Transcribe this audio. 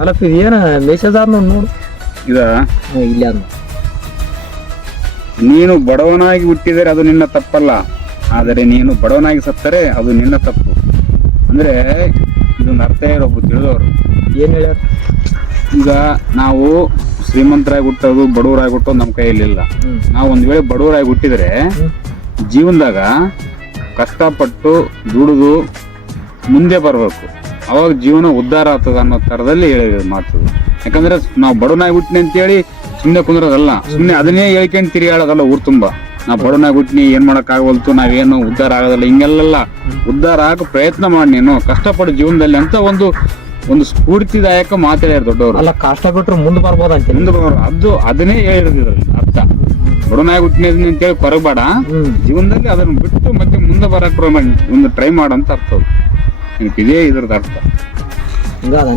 ಅಲ್ಲ ಏನ ಮೆಸೇಜ್ ಆದ್ ನೋಡು ಇದ ಇಲ್ಲಿ ಅದ ನೀನು ಬಡವನಾಗಿ ಹುಟ್ಟಿದರೆ ಅದು ನಿನ್ನ ತಪ್ಪಲ್ಲ, ಆದರೆ ನೀನು ಬಡವನಾಗಿ ಸತ್ತರೆ ಅದು ನಿನ್ನ ತಪ್ಪು. ಅಂದ್ರೆ ಇದೊಂದು ಅರ್ಥ ಒಬ್ಬ ತಿಳಿದವರು ಏನ್ ಹೇಳ್ಯಾರ. ಈಗ ನಾವು ಶ್ರೀಮಂತರಾಗಿ ಹುಟ್ಟೋದು ಬಡವರಾಗಿ ಹುಟ್ಟೋದು ನಮ್ಮ ಕೈಯಲ್ಲಿಲ್ಲ. ನಾವು ಒಂದ್ ವೇಳೆ ಬಡವರಾಗಿ ಹುಟ್ಟಿದ್ರೆ ಜೀವನದಾಗ ಕಷ್ಟಪಟ್ಟು ದುಡಿದು ಮುಂದೆ ಬರ್ಬೇಕು, ಅವಾಗ ಜೀವನ ಉದ್ಧಾರ ಆಗ್ತದ ಅನ್ನೋ ತರದಲ್ಲಿ ಹೇಳಿ ಮಾತು. ಯಾಕಂದ್ರೆ ನಾವು ಬಡವನಾಗಿ ಹುಟ್ಟಿನಿ ಅಂತೇಳಿ ಸುಮ್ಮನೆ ಕುಂದ್ರೋದಲ್ಲ, ಸುಮ್ಮನೆ ಅದನ್ನೇ ಹೇಳ್ಕೊಂಡು ತಿರುಗಾಡೋದಲ್ಲ ಊರ್ ತುಂಬಾ. ನಾವು ಬಡವನಾಗಿ ಹುಟ್ಟಿನಿ, ಏನ್ ಮಾಡಕ್ ಆಗವಲ್ತು, ನಾವೇನು ಉದ್ಧಾರ ಆಗೋದಲ್ಲ, ಹಿಂಗೆಲ್ಲ ಉದ್ಧಾರ ಆಗೋ ಪ್ರಯತ್ನ ಮಾಡಿ ನೀನು ಕಷ್ಟಪಟ್ಟು ಜೀವನದಲ್ಲಿ ಅಂತ ಒಂದು ಸ್ಫೂರ್ತಿದಾಯಕ ಮಾತಾಡ್ಯಾರ ದೊಡ್ಡವರು. ಅಲ್ಲ ಕಷ್ಟ ಬಿಟ್ರೆ ಮುಂದೆ ಬರ್ಬೋದ ಅಂತ ಮುಂದೆ ಅದು ಅದನ್ನೇ ಹೇಳಿದ್ರಲ್ಲಿ ಅರ್ಥ. ಬಡವನಾಗಿ ಹುಟ್ಟಿನಿ ಅಂತೇಳಿ ಕೊರಗಬೇಡ, ಜೀವನದಲ್ಲಿ ಅದನ್ನ ಬಿಟ್ಟು ಮತ್ತೆ ಮುಂದೆ ಬರಕ್ ಒಂದು ಟ್ರೈ ಮಾಡಂತ ಅರ್ಥ. ಇದೇ ಇದ್ರದ್ದು ಅರ್ಥ. ಹಿಂಗ ಅದ